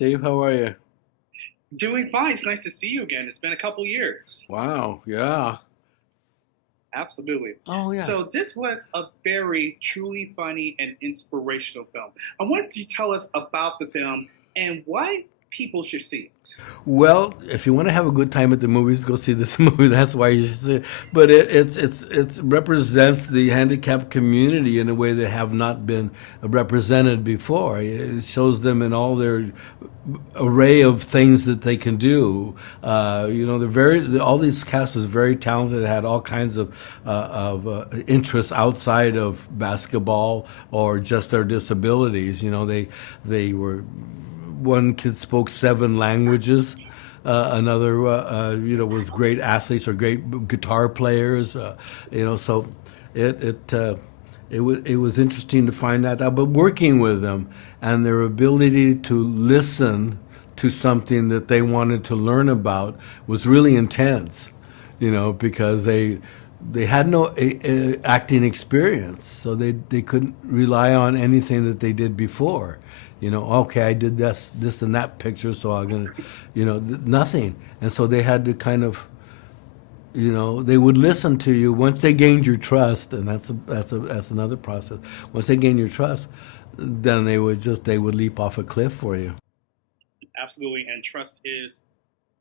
Steve. How are you? Doing fine. It's nice to see you again. It's been a couple years. Wow. Yeah. Absolutely. Oh, yeah. So this was a very truly funny and inspirational film. I wanted you to tell us about the film and why people should see it. Well, if you want to have a good time at the movies, go see this movie. That's why you should see it. But it represents the handicapped community in a way they have not been represented before. It shows them in all their array of things that they can do. They're all these cast was very talented. They had all kinds of interests outside of basketball or just their disabilities. They were one kid spoke seven languages. Another, was great athletes or great guitar players. So it it it was interesting to find out that. But working with them and their ability to listen to something that they wanted to learn about was really intense. Because they had no acting experience, so they couldn't rely on anything that they did before. Okay, I did this and that picture, so I'm gonna, nothing. And so they had to kind of, they would listen to you once they gained your trust, and that's another process. Once they gain your trust, then they would leap off a cliff for you. Absolutely. And trust is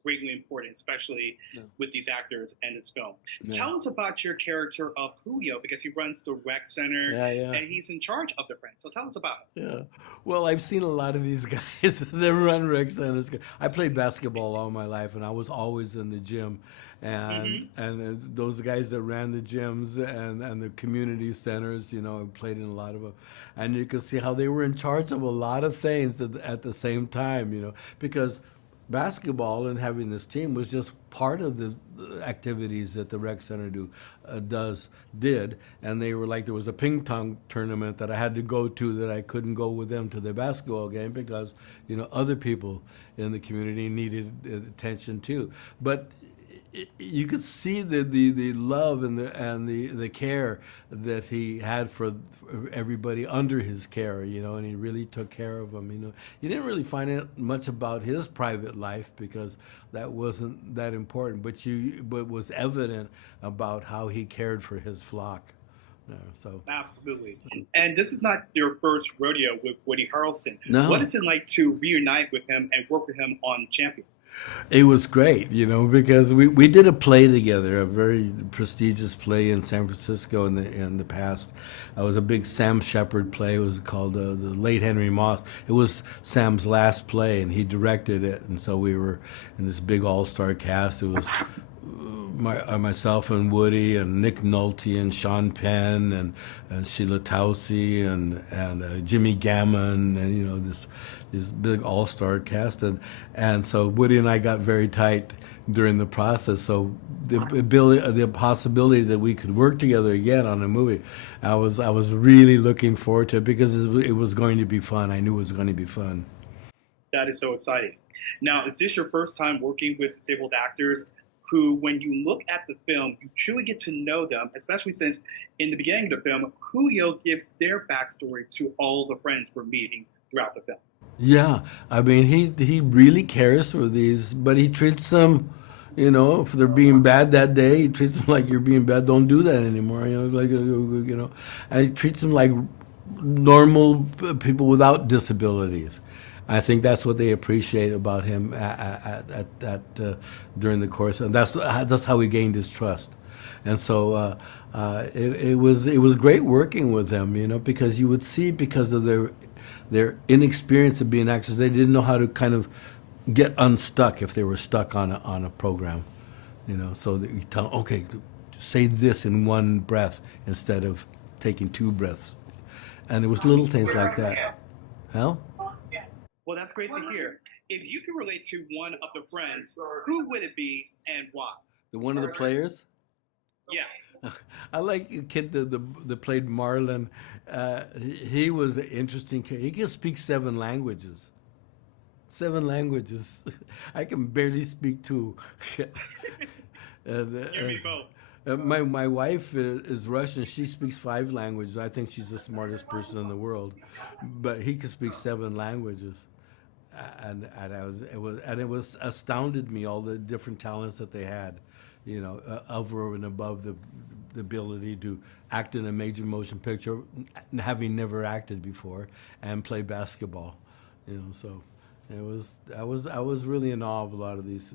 greatly important, especially Yeah. with these actors and this film. Yeah. Tell us about your character of Julio because he runs the rec center Yeah, yeah. and he's in charge of the friends. So tell us about it. Yeah. Well, I've seen a lot of these guys that run rec centers. I played basketball all my life, and I was always in the gym. And those guys that ran the gyms and the community centers, I played in a lot of them. And you can see how they were in charge of a lot of things at the same time, because basketball and having this team was just part of the activities that the rec center did, and they were like, there was a ping pong tournament that I had to go to that I couldn't go with them to the basketball game because other people in the community needed attention too. But you could see the love and the care that he had for everybody under his care, and he really took care of them. You didn't really find out much about his private life because that wasn't that important, but was evident about how he cared for his flock. So Absolutely. And this is not your first rodeo with Woody Harrelson. What no. is it like to reunite with him and work with him on Champions? It was great, because we did a play together, a very prestigious play in San Francisco in the past. It was a big Sam Shepard play. It was called The Late Henry Moss. It was Sam's last play, and he directed it. And so we were in this big all-star cast. It was myself and Woody and Nick Nolte and Sean Penn and Sheila Tousey and Jimmy Gammon and this big all-star cast, and so Woody and I got very tight during the process. So the possibility that we could work together again on a movie, I was really looking forward to it because it was going to be fun. I knew it was going to be fun. That is so exciting. Now, is this your first time working with disabled actors who, when you look at the film, you truly get to know them, especially since in the beginning of the film, Julio gives their backstory to all the friends we're meeting throughout the film? Yeah, I mean he really cares for these, but he treats them, if they're being bad that day, he treats them like you're being bad. Don't do that anymore. And he treats them like normal people without disabilities. I think that's what they appreciate about him during the course, and that's how he gained his trust. And so it was great working with them, because you would see because of their inexperience of being actors, they didn't know how to kind of get unstuck if they were stuck on a program, So that you tell them, okay, say this in one breath instead of taking two breaths, and it was little things like that. Hell. Well, that's great to hear. If you can relate to one of the friends, who would it be and why? One of the players. Yes. I like the kid that played Marlon. He was an interesting kid. He can speak seven languages. Seven languages. I can barely speak two. and, You and me both. my wife is Russian. She speaks five languages. I think she's the smartest person in the world. But he can speak seven languages. and it was astounded me all the different talents that they had, over and above the ability to act in a major motion picture, having never acted before, and play basketball, so I was really in awe of a lot of these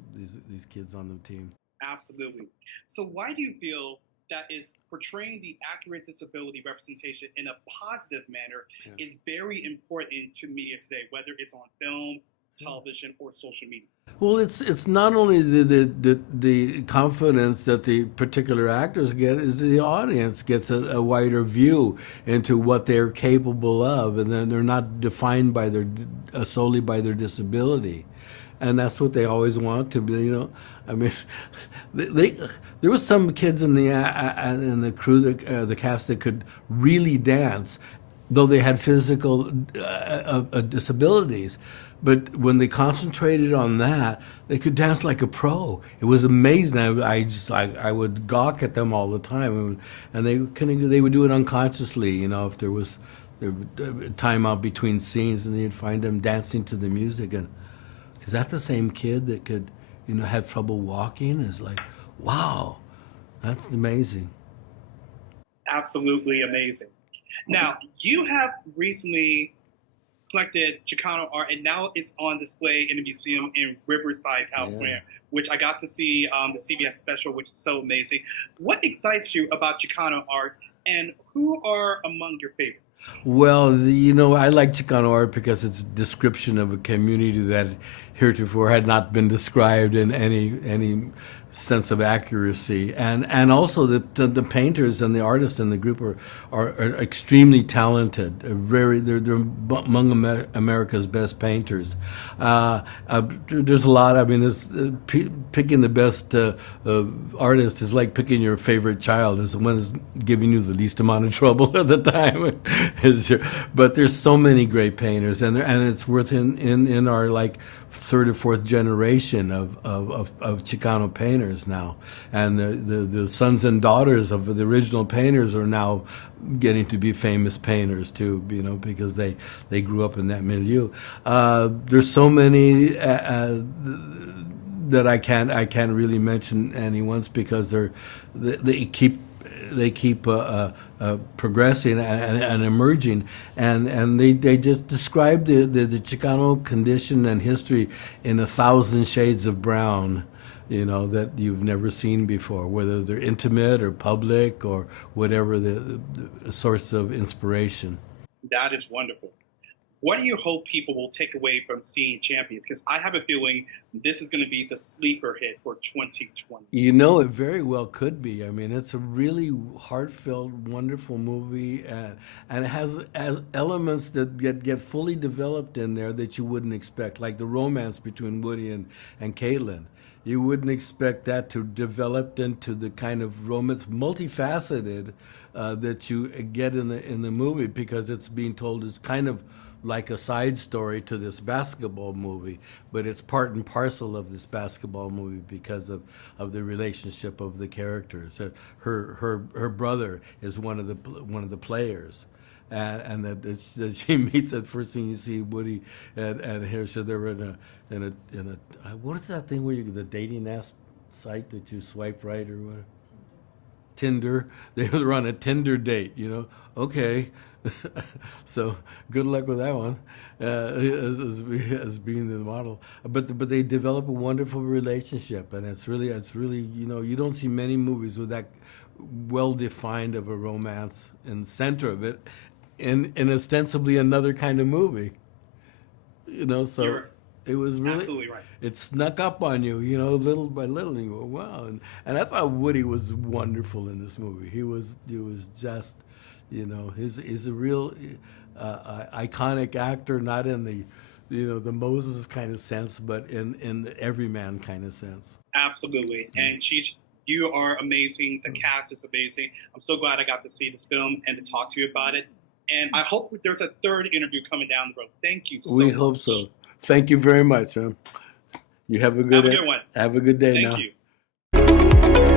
kids on the team. Absolutely. So why do you feel that is portraying the accurate disability representation in a positive manner Yeah. is very important to media today, whether it's on film, television, or social media? Well, it's not only the confidence that the particular actors get, is the audience gets a wider view into what they're capable of, and then they're not defined by their solely by their disability, and that's what they always want to be. I mean, they there was some kids in the crew, the cast, that could really dance, though they had physical disabilities. But when they concentrated on that, they could dance like a pro. It was amazing. I would gawk at them all the time, and they would do it unconsciously. If there was time out between scenes, and you'd find them dancing to the music. And is that the same kid that could, had trouble walking? It's like, wow, that's amazing. Absolutely amazing. Now, you have recently collected Chicano art, and now it's on display in a museum in Riverside, California, which I got to see the CBS special, which is so amazing. What excites you about Chicano art, and who are among your favorites? Well, I like Chicano art because it's a description of a community that heretofore had not been described in any sense of accuracy, and also the painters and the artists in the group are extremely talented. They're among America's best painters. There's a lot. I mean, picking the best artist is like picking your favorite child. Is the one who's giving you the least amount of trouble at the time. But there's so many great painters, and it's worth in our like third or fourth generation of Chicano painters now, and the sons and daughters of the original painters are now getting to be famous painters too, because they grew up in that milieu. There's so many that I can't really mention any ones, because they keep progressing and emerging, and they just describe the Chicano condition and history in 1,000 shades of brown, that you've never seen before, whether they're intimate or public or whatever the source of inspiration. That is wonderful. What do you hope people will take away from seeing Champions? Because I have a feeling this is going to be the sleeper hit for 2020. It very well could be. I mean, it's a really heartfelt, wonderful movie, and it has elements that get fully developed in there that you wouldn't expect, like the romance between Woody and Kaitlin. You wouldn't expect that to develop into the kind of romance, multifaceted, that you get in the movie, because it's being told as kind of like a side story to this basketball movie, but it's part and parcel of this basketball movie because of the relationship of the characters. Her brother is one of the players, and that she meets at first thing you see Woody and here, so they're in a what is that thing where the dating app site that you swipe right or what? Tinder. They were on a Tinder date, Okay. So good luck with that one, as being the model. But they develop a wonderful relationship, and it's really you don't see many movies with that well defined of a romance in the center of it, in ostensibly another kind of movie. So. You're It was really, absolutely right. it snuck up on you, little by little, and you go, wow. And I thought Woody was wonderful in this movie. He was just, he's a real iconic actor, not in the Moses kind of sense, but in the everyman kind of sense. Absolutely. And Cheech, you are amazing. The cast is amazing. I'm so glad I got to see this film and to talk to you about it. And I hope there's a third interview coming down the road. Thank you so much. We hope so. Thank you very much, man. You have a good one. Have a good day Thank now. you.